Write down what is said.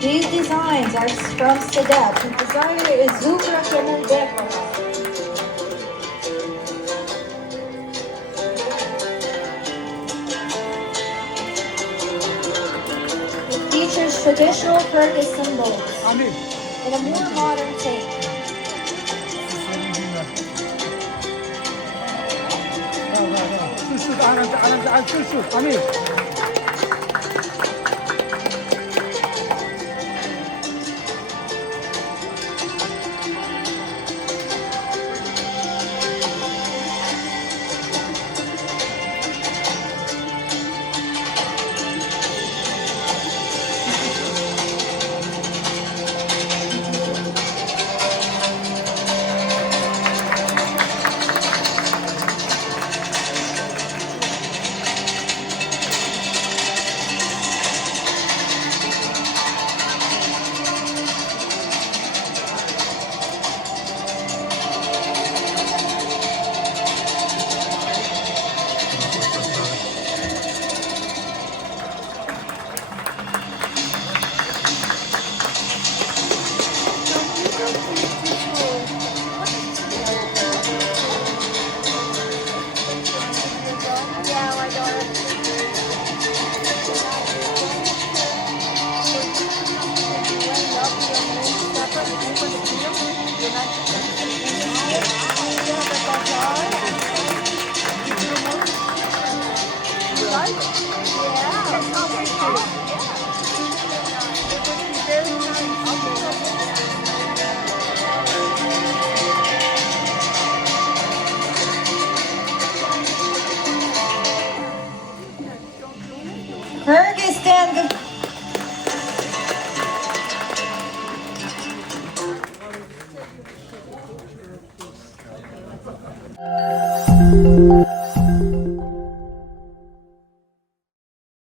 These designs are from Sedef. The designer is Zubra Kemal. It features traditional Kyrgyz symbols in a more modern take. Şu, Ahmet, Ahmet, şu, Amir.